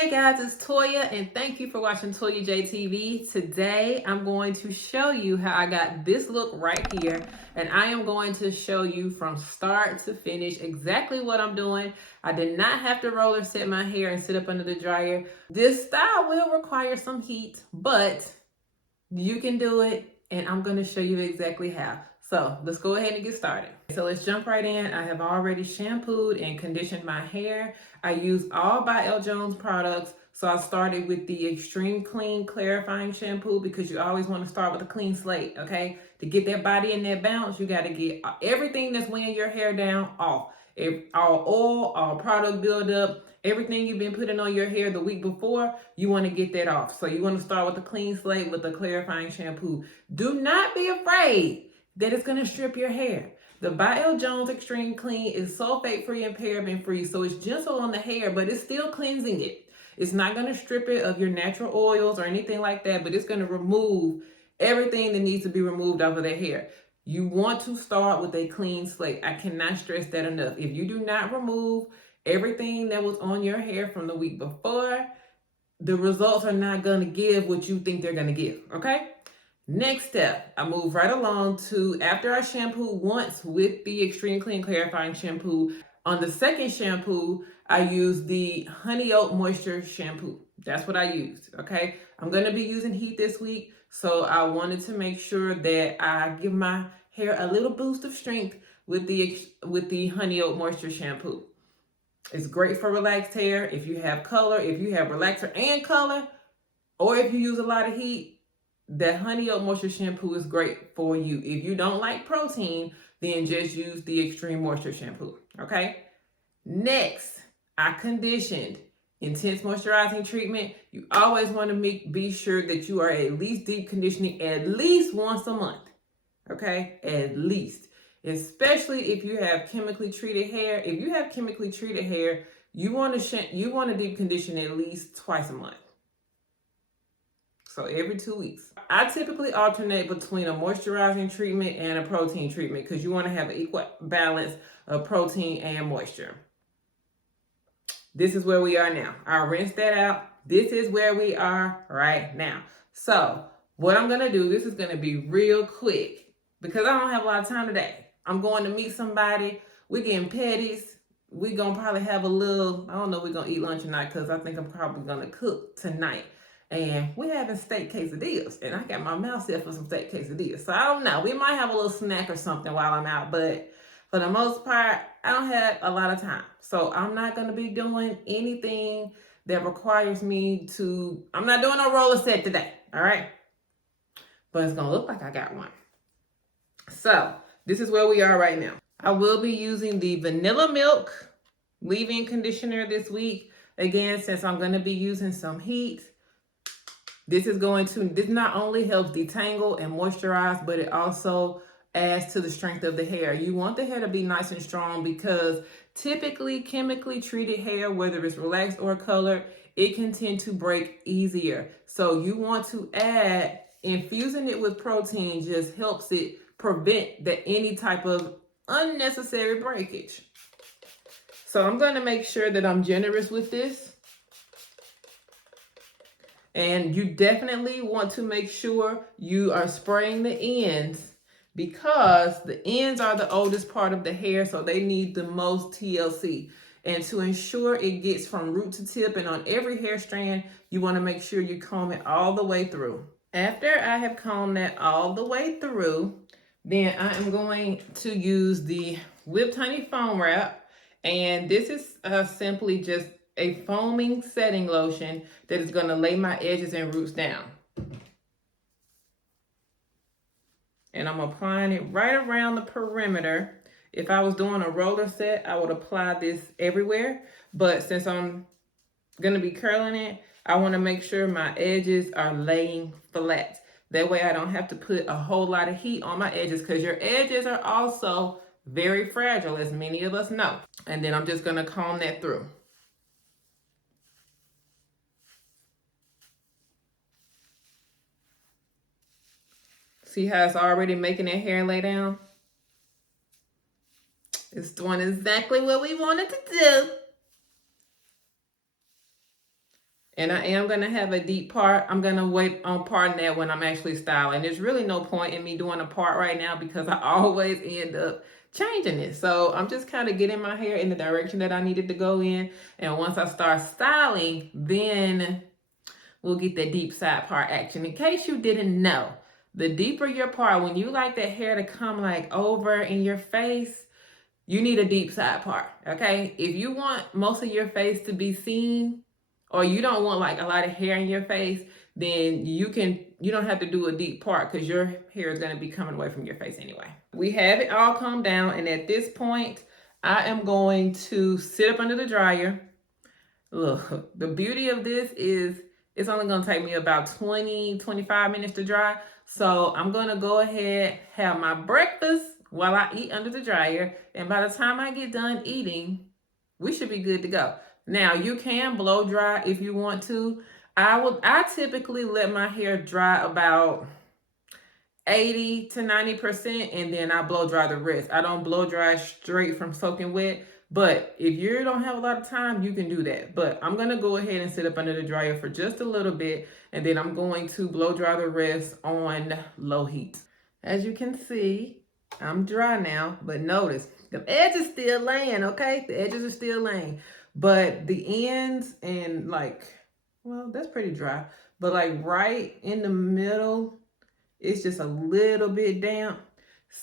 Hey guys, it's Toya and thank you for watching ToyaJTV. Today I'm going to show you how I got this look right here, and I am going to show you from start to finish exactly what I'm doing. I did not have to roller set my hair and sit up under the dryer. This style will require some heat, but you can do it, and I'm going to show you exactly how. So let's go ahead and get started. So let's jump right in. I have already shampooed and conditioned my hair. I use all by L. Jones products. So I started with the Extreme Clean Clarifying Shampoo because you always want to start with a clean slate, okay? To get that body and that bounce, you got to get everything that's weighing your hair down off. All oil, all product buildup, everything you've been putting on your hair the week before, you want to get that off. So you want to start with a clean slate with a clarifying shampoo. Do not be afraid that it's going to strip your hair. The by L. Jones Extreme Clean is sulfate free and paraben free, so it's gentle on the hair, but it's still cleansing it. It's not going to strip it of your natural oils or anything like that, but it's going to remove everything that needs to be removed off of their hair. You want to start with a clean slate. I cannot stress that enough. If you do not remove everything that was on your hair from the week before, the results are not going to give what you think they're going to give, okay? Next step, I move right along to after I shampoo once with the Extreme Clean Clarifying Shampoo. On the second shampoo, I use the Honey Oat Moisture Shampoo. That's what I used, okay? I'm going to be using heat this week, so I wanted to make sure that I give my hair a little boost of strength with the Honey Oat Moisture Shampoo. It's great for relaxed hair. If you have color, if you have relaxer and color, or if you use a lot of heat, that Honey Oat Moisture Shampoo is great for you. If you don't like protein, then just use the Extreme Moisture Shampoo, okay? Next, I conditioned. Intense moisturizing treatment. You always want to be sure that you are at least deep conditioning at least once a month, okay? At least. Especially if you have chemically treated hair. If you have chemically treated hair, you want to deep condition at least twice a month. So every 2 weeks. I typically alternate between a moisturizing treatment and a protein treatment because you want to have an equal balance of protein and moisture. This is where we are now. I rinsed that out. This is where we are right now. So what I'm going to do, this is going to be real quick because I don't have a lot of time today. I'm going to meet somebody. We're getting petties. We're going to probably have a little, I don't know if we're going to eat lunch tonight because I think I'm probably going to cook tonight. And we're having steak quesadillas, and I got my mouth set for some steak quesadillas. So I don't know. We might have a little snack or something while I'm out, but for the most part, I don't have a lot of time. So I'm not going to be doing anything that requires me to, I'm not doing a roller set today, all right? But it's going to look like I got one. So this is where we are right now. I will be using the Vanilla Milk leave-in conditioner this week. Again, since I'm going to be using some heat, this not only helps detangle and moisturize, but it also adds to the strength of the hair. You want the hair to be nice and strong because typically chemically treated hair, whether it's relaxed or colored, it can tend to break easier. So you want to add, infusing it with protein just helps it prevent any type of unnecessary breakage. So I'm going to make sure that I'm generous with this. And you definitely want to make sure you are spraying the ends because the ends are the oldest part of the hair, so they need the most TLC. And to ensure it gets from root to tip and on every hair strand, you want to make sure you comb it all the way through. After I have combed that all the way through, then I am going to use the Whipped Honey Foam Wrap. And this is simply just a foaming setting lotion that is going to lay my edges and roots down. And I'm applying it right around the perimeter. If I was doing a roller set, I would apply this everywhere. But since I'm going to be curling it, I want to make sure my edges are laying flat. That way I don't have to put a whole lot of heat on my edges because your edges are also very fragile, as many of us know. And then I'm just going to comb that through. See how it's already making that hair lay down? It's doing exactly what we wanted to do. And I am going to have a deep part. I'm going to wait on parting that when I'm actually styling. There's really no point in me doing a part right now because I always end up changing it. So I'm just kind of getting my hair in the direction that I needed to go in. And once I start styling, then we'll get that deep side part action. In case you didn't know, the deeper your part, when you like that hair to come like over in your face, you need a deep side part, okay? If you want most of your face to be seen, or you don't want like a lot of hair in your face, then you don't have to do a deep part because your hair is going to be coming away from your face anyway. We have it all calmed down, and at this point, I am going to sit up under the dryer. Look, the beauty of this is it's only going to take me about 20-25 minutes to dry. So I'm going to go ahead, have my breakfast while I eat under the dryer. And by the time I get done eating, we should be good to go. Now, you can blow dry if you want to. I typically let my hair dry about 80 to 90%, and then I blow dry the rest. I don't blow dry straight from soaking wet, but if you don't have a lot of time, you can do that. But I'm going to go ahead and sit up under the dryer for just a little bit, and then I'm going to blow dry the rest on low heat. As you can see, I'm dry now, but notice the edges still laying, okay? The edges are still laying, but the ends and well, that's pretty dry, but like right in the middle, it's just a little bit damp.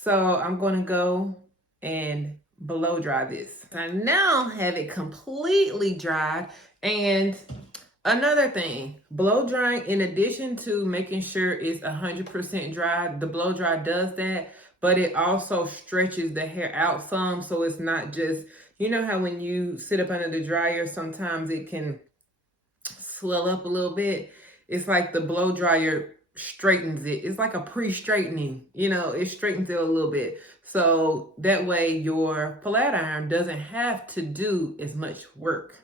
So I'm going to go and blow dry this. I now have it completely dried. And another thing, blow drying, in addition to making sure it's 100% dry, the blow dry does that, but it also stretches the hair out some. So it's not just, you know how when you sit up under the dryer, sometimes it can swell up a little bit. It's like the blow dryer straightens it. It's like a pre-straightening, it straightens it a little bit. So that way your flat iron doesn't have to do as much work.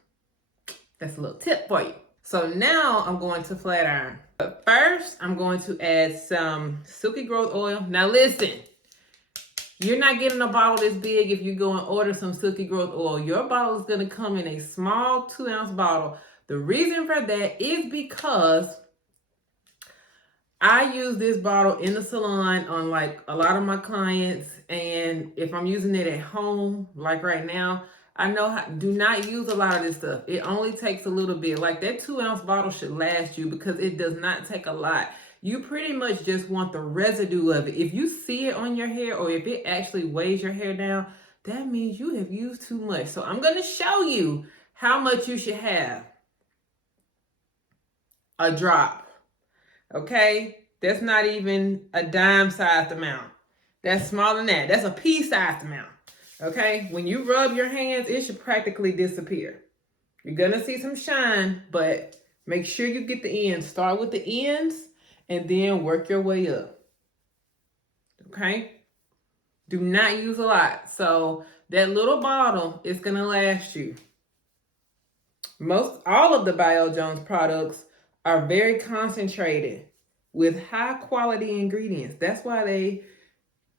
That's a little tip for you. So now I'm going to flat iron. But first, I'm going to add some silky growth oil. Now listen, you're not getting a bottle this big if you go and order some silky growth oil. Your bottle is going to come in a small 2-ounce bottle. The reason for that is because I use this bottle in the salon on like a lot of my clients, and if I'm using it at home, like right now, I know do not use a lot of this stuff. It only takes a little bit. Like that 2-ounce bottle should last you because it does not take a lot. You pretty much just want the residue of it. If you see it on your hair or if it actually weighs your hair down, that means you have used too much. So I'm going to show you how much you should have. A drop. Okay? That's not even a dime-sized amount. That's smaller than that. That's a pea-sized amount. Okay? When you rub your hands, it should practically disappear. You're going to see some shine, but make sure you get the ends. Start with the ends and then work your way up. Okay? Do not use a lot. So that little bottle is going to last you. All of the BioJones products are very concentrated with high quality ingredients. That's why they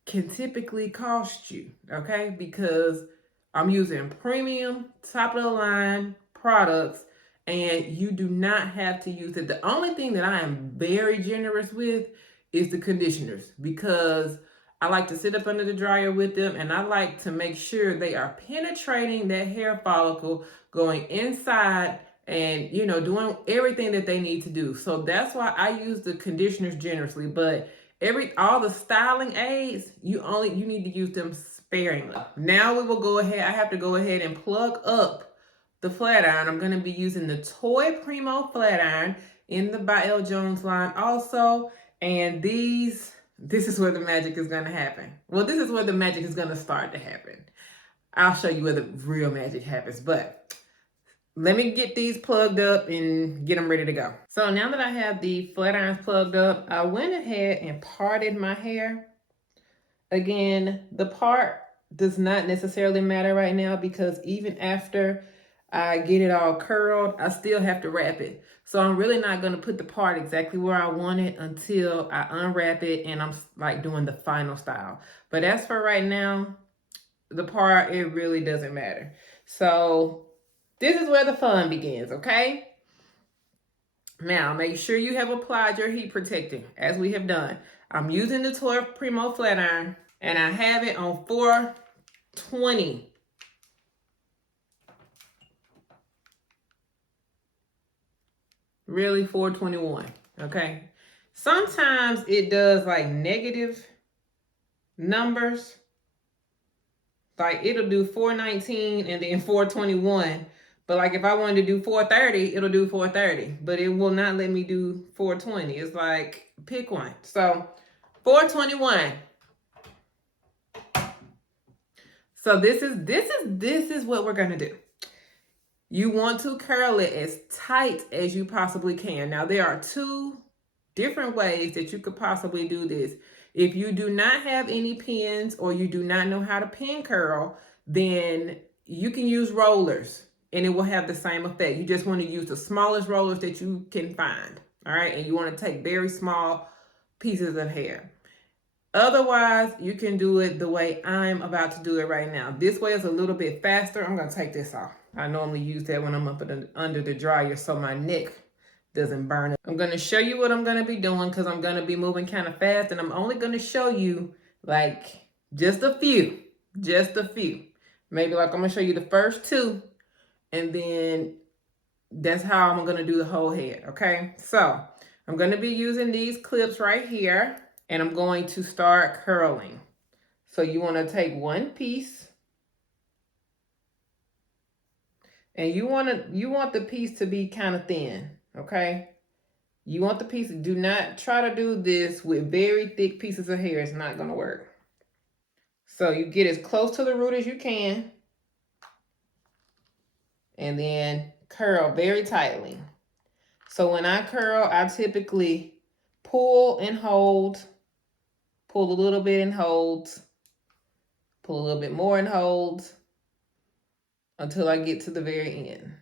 can typically cost you, okay? Because I'm using premium, top of the line products, and you do not have to use it. The only thing that I am very generous with is the conditioners, because I like to sit up under the dryer with them, and I like to make sure they are penetrating that hair follicle, going inside and, doing everything that they need to do. So that's why I use the conditioners generously. But all the styling aids, you need to use them sparingly. Now we will go ahead. I have to go ahead and plug up the flat iron. I'm going to be using the Toy Primo flat iron in the BioJones line also. And this is where the magic is going to happen. Well, this is where the magic is going to start to happen. I'll show you where the real magic happens, but let me get these plugged up and get them ready to go. So now that I have the flat irons plugged up, I went ahead and parted my hair. Again, the part does not necessarily matter right now because even after I get it all curled, I still have to wrap it. So I'm really not going to put the part exactly where I want it until I unwrap it and I'm like doing the final style. But as for right now, the part, it really doesn't matter. So this is where the fun begins, okay? Now, make sure you have applied your heat protector, as we have done. I'm using the 12 Primo flat iron, and I have it on 420. Really, 421, okay? Sometimes it does like negative numbers. Like it'll do 419 and then 421. But like if I wanted to do 430, it'll do 430. But it will not let me do 420. It's like pick one. So 421. So this is what we're gonna do. You want to curl it as tight as you possibly can. Now there are two different ways that you could possibly do this. If you do not have any pins or you do not know how to pin curl, then you can use rollers and it will have the same effect. You just want to use the smallest rollers that you can find. All right. And you want to take very small pieces of hair. Otherwise, you can do it the way I'm about to do it right now. This way is a little bit faster. I'm going to take this off. I normally use that when I'm up under the dryer so my neck doesn't burn. I'm going to show you what I'm going to be doing because I'm going to be moving kind of fast, and I'm only going to show you like just a few. Maybe like I'm going to show you the first two, and then that's how I'm going to do the whole head, okay? So I'm going to be using these clips right here, and I'm going to start curling. So you want to take one piece, and you want the piece to be kind of thin, okay? You want the piece, do not try to do this with very thick pieces of hair. It's not going to work. So you get as close to the root as you can, and then curl very tightly. So when I curl, I typically pull and hold, pull a little bit and hold, pull a little bit more and hold until I get to the very end.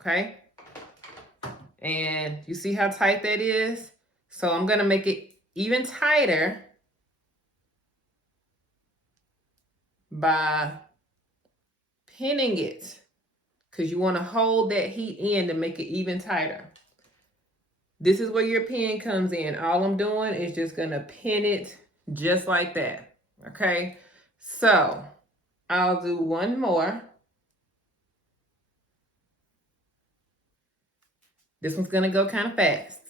Okay? And you see how tight that is? So I'm going to make it even tighter by pinning it, because you want to hold that heat in to make it even tighter. This is where your pin comes in. All I'm doing is just going to pin it just like that. Okay? So I'll do one more. This one's going to go kind of fast.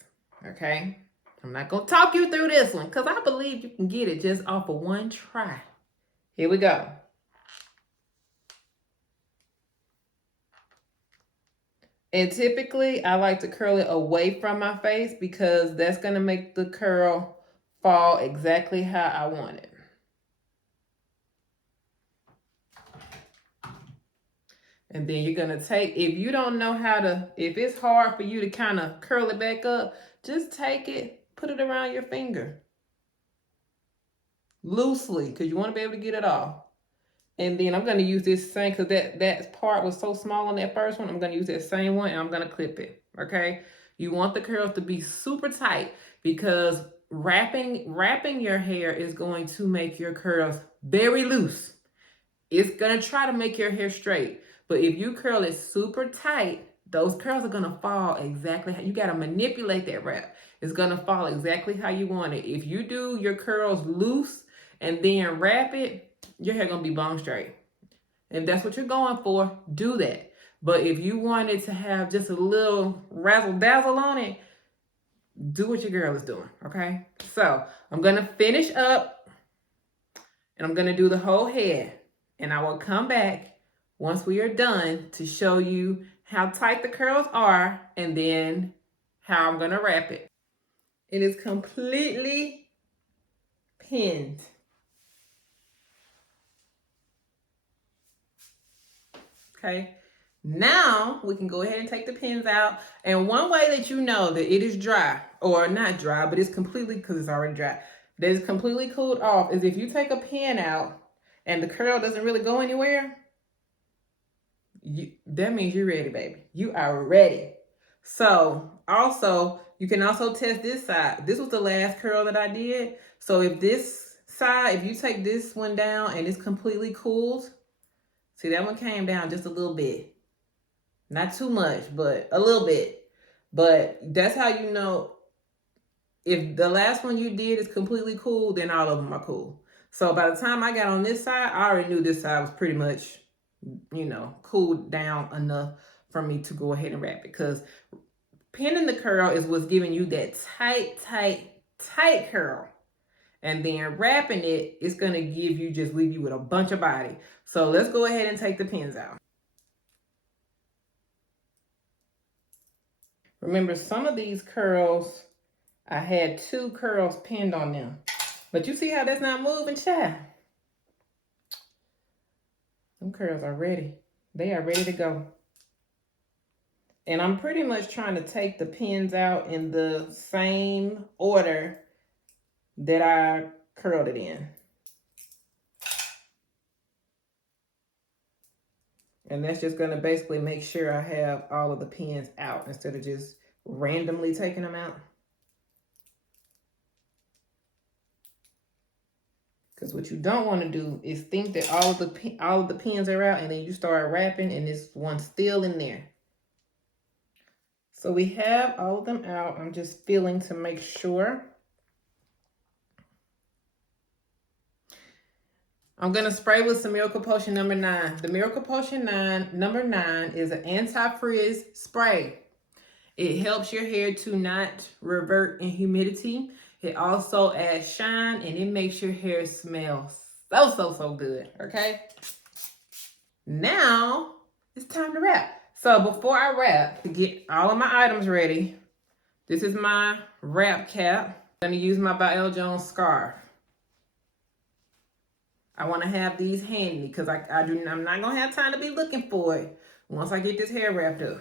Okay? I'm not going to talk you through this one because I believe you can get it just off of one try. Here we go. And typically, I like to curl it away from my face because that's going to make the curl fall exactly how I want it. And then you're going to take, if you don't know how to, if it's hard for you to kind of curl it back up, just take it, put it around your finger. Loosely, because you want to be able to get it off. And then I'm going to use this same, because that part was so small on that first one. I'm going to use that same one, and I'm going to clip it, okay? You want the curls to be super tight because wrapping your hair is going to make your curls very loose. It's going to try to make your hair straight. But if you curl it super tight, those curls are going to fall exactly how you got to manipulate that wrap. It's going to fall exactly how you want it. If you do your curls loose and then wrap it, your hair going to be bone straight. If that's what you're going for, do that. But if you wanted to have just a little razzle dazzle on it, do what your girl is doing, okay? So I'm going to finish up and I'm going to do the whole head. And I will come back once we are done to show you how tight the curls are and then how I'm going to wrap it. It is completely pinned. Okay, now we can go ahead and take the pins out. And one way that you know that it is dry, or not dry, but it's completely, because it's already dry, that it's completely cooled off, is if you take a pin out and the curl doesn't really go anywhere, that means you're ready, baby. You are ready. So also, you can also test this side. This was the last curl that I did. So if this side, if you take this one down and it's completely cooled, see, that one came down just a little bit. Not too much, but a little bit. But that's how you know if the last one you did is completely cool, then all of them are cool. So by the time I got on this side, I already knew this side was pretty much, cooled down enough for me to go ahead and wrap it. Because pinning the curl is what's giving you that tight, tight, tight curl. And then wrapping it is going to leave you with a bunch of body. So let's go ahead and take the pins out. Remember, some of these curls, I had 2 curls pinned on them. But you see how that's not moving, child? Them curls are ready. They are ready to go. And I'm pretty much trying to take the pins out in the same order that I curled it in. And that's just going to basically make sure I have all of the pins out instead of just randomly taking them out. Because what you don't want to do is think that all of the pins are out and then you start wrapping and this one's still in there. So we have all of them out. I'm just feeling to make sure. I'm going to spray with some Miracle Potion number 9. The Miracle Potion number 9 is an anti-frizz spray. It helps your hair to not revert in humidity. It also adds shine and it makes your hair smell so good, okay? Now, it's time to wrap. So before I wrap, to get all of my items ready, this is my wrap cap. I'm going to use my By L. Jones scarf. I want to have these handy because I'm not going to have time to be looking for it once I get this hair wrapped up.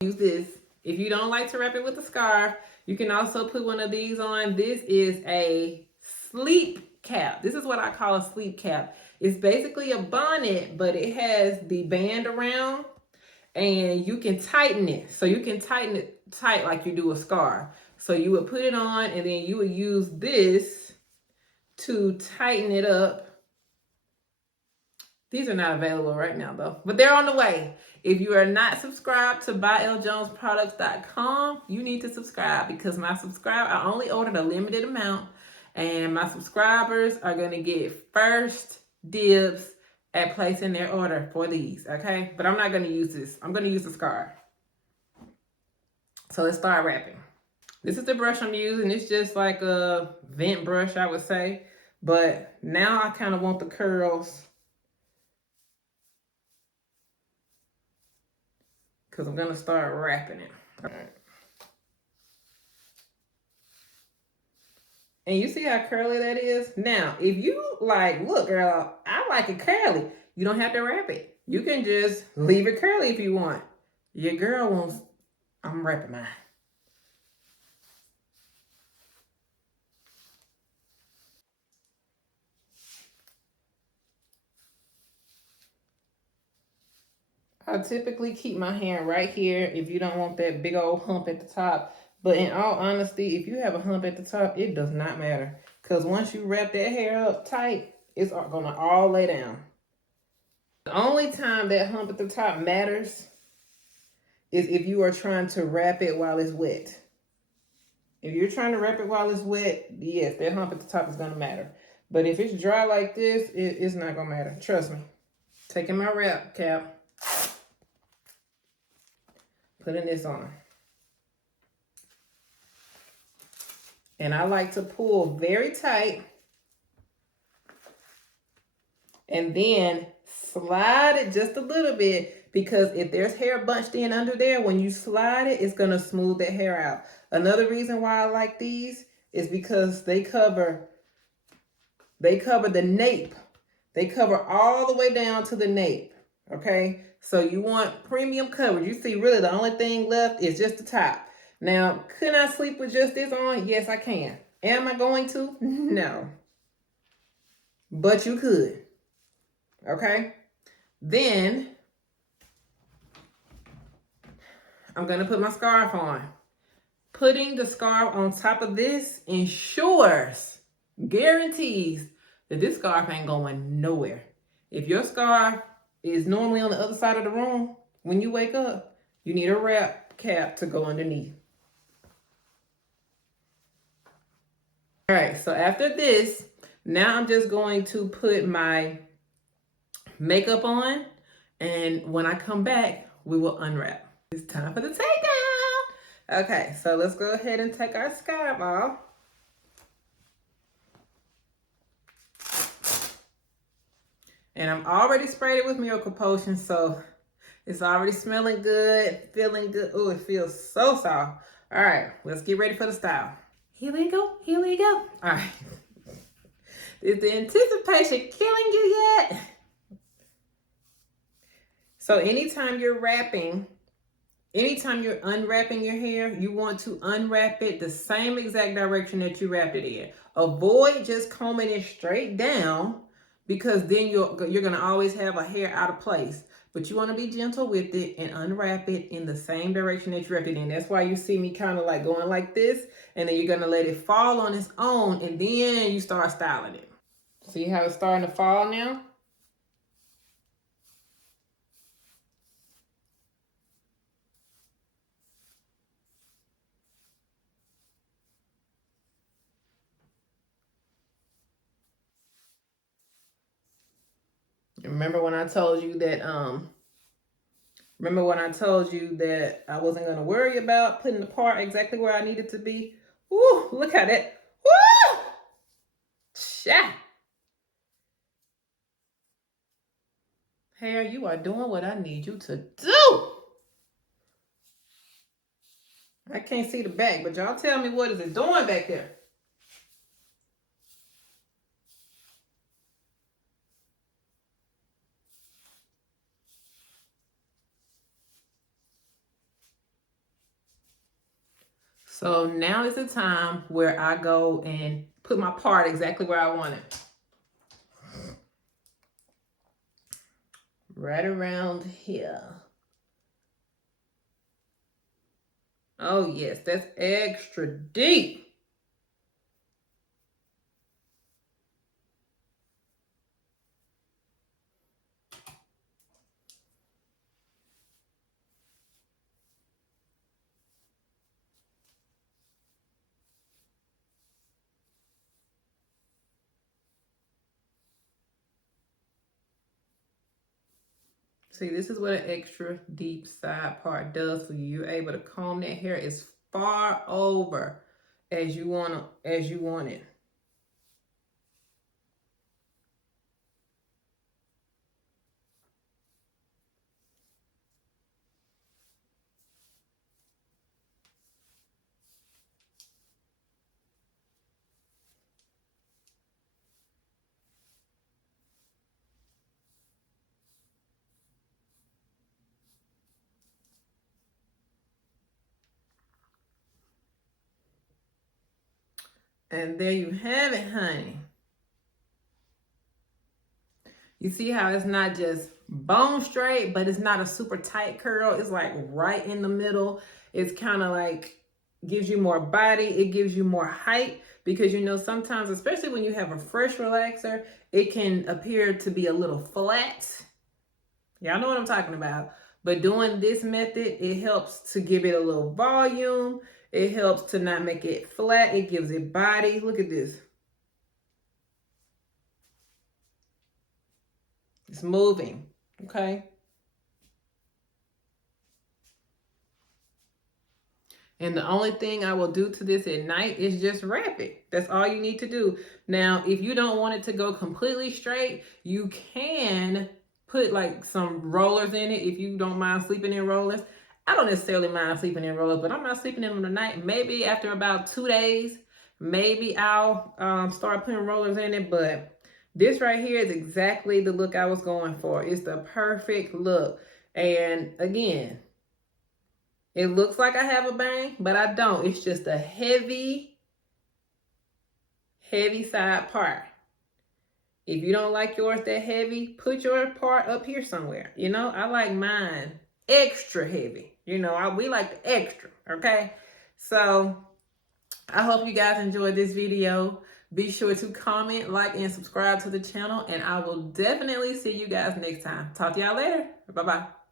Use this. If you don't like to wrap it with a scarf, you can also put one of these on. This is a sleep cap. This is what I call a sleep cap. It's basically a bonnet, but it has the band around and you can tighten it. So you can tighten it tight like you do a scarf. So you would put it on and then you would use this to tighten it up. These are not available right now though, but they're on the way. If you are not subscribed to ByLJonesProducts.com, you need to subscribe because I only ordered a limited amount and my subscribers are going to get first dibs at placing their order for these, okay? But I'm not going to use this. I'm going to use the scarf. So let's start wrapping. This is the brush I'm using. It's just like a vent brush, I would say. But now I kind of want the curls because I'm going to start wrapping it. All right. And you see how curly that is? Now, if you like, look, girl, I like it curly. You don't have to wrap it. You can just leave it curly if you want. Your girl wants, I'm wrapping mine. I typically keep my hand right here if you don't want that big old hump at the top. But in all honesty, if you have a hump at the top, it does not matter. Because once you wrap that hair up tight, it's going to all lay down. The only time that hump at the top matters is if you are trying to wrap it while it's wet. If you're trying to wrap it while it's wet, yes, that hump at the top is going to matter. But if it's dry like this, it's not going to matter. Trust me. Taking my wrap cap. Putting this on. And I like to pull very tight. And then slide it just a little bit because if there's hair bunched in under there, when you slide it, it's going to smooth that hair out. Another reason why I like these is because they cover the nape. They cover all the way down to the nape. Okay, so you want premium coverage. You see, really the only thing left is just the top. Now, can I sleep with just this on? Yes, I can. Am I going to? No. But you could. Okay, then I'm going to put my scarf on. Putting the scarf on top of this guarantees that this scarf ain't going nowhere. If your scarf is normally on the other side of the room, when you wake up, you need a wrap cap to go underneath. All right, so after this, now I'm just going to put my makeup on, and when I come back, we will unwrap. It's time for the takedown. Okay, so let's go ahead and take our scab off. And I'm already sprayed it with Miracle Potion, so it's already smelling good, feeling good. Oh, it feels so soft. All right, let's get ready for the style. Here we go, here we go. All right. Is the anticipation killing you yet? So anytime you're wrapping, anytime you're unwrapping your hair, you want to unwrap it the same exact direction that you wrapped it in. Avoid just combing it straight down, because then you're going to always have a hair out of place. But you want to be gentle with it and unwrap it in the same direction that you wrapped it in. That's why you see me kind of like going like this, and then you're going to let it fall on its own, and then you start styling it. See how it's starting to fall now? Remember when I told you that I wasn't going to worry about putting the part exactly where I needed to be? Woo, look at it. Woo! Sha! Hair, you are doing what I need you to do. I can't see the back, but y'all tell me, what is it doing back there? So now is the time where I go and put my part exactly where I want it. Right around here. Oh yes, that's extra deep. See, this is what an extra deep side part does for you. You're able to comb that hair as far over as you want it. And there you have it, honey. You see how it's not just bone straight, but it's not a super tight curl. It's like right in the middle. It's kind of like gives you more body. It gives you more height, because you know, sometimes, especially when you have a fresh relaxer, it can appear to be a little flat. Y'all know what I'm talking about. But doing this method, it helps to give it a little volume. It helps to not make it flat. It gives it body. Look at this. It's moving, okay? And the only thing I will do to this at night is just wrap it. That's all you need to do. Now, if you don't want it to go completely straight, you can put like some rollers in it if you don't mind sleeping in rollers. I don't necessarily mind sleeping in rollers, but I'm not sleeping in them tonight. Maybe after about 2 days, maybe I'll start putting rollers in it. But this right here is exactly the look I was going for. It's the perfect look. And again, it looks like I have a bang, but I don't. It's just a heavy, heavy side part. If you don't like yours that heavy, put your part up here somewhere. You know, I like mine extra heavy. You know, we like the extra, okay? So I hope you guys enjoyed this video. Be sure to comment, like, and subscribe to the channel, and I will definitely see you guys next time. Talk to y'all later. Bye-bye.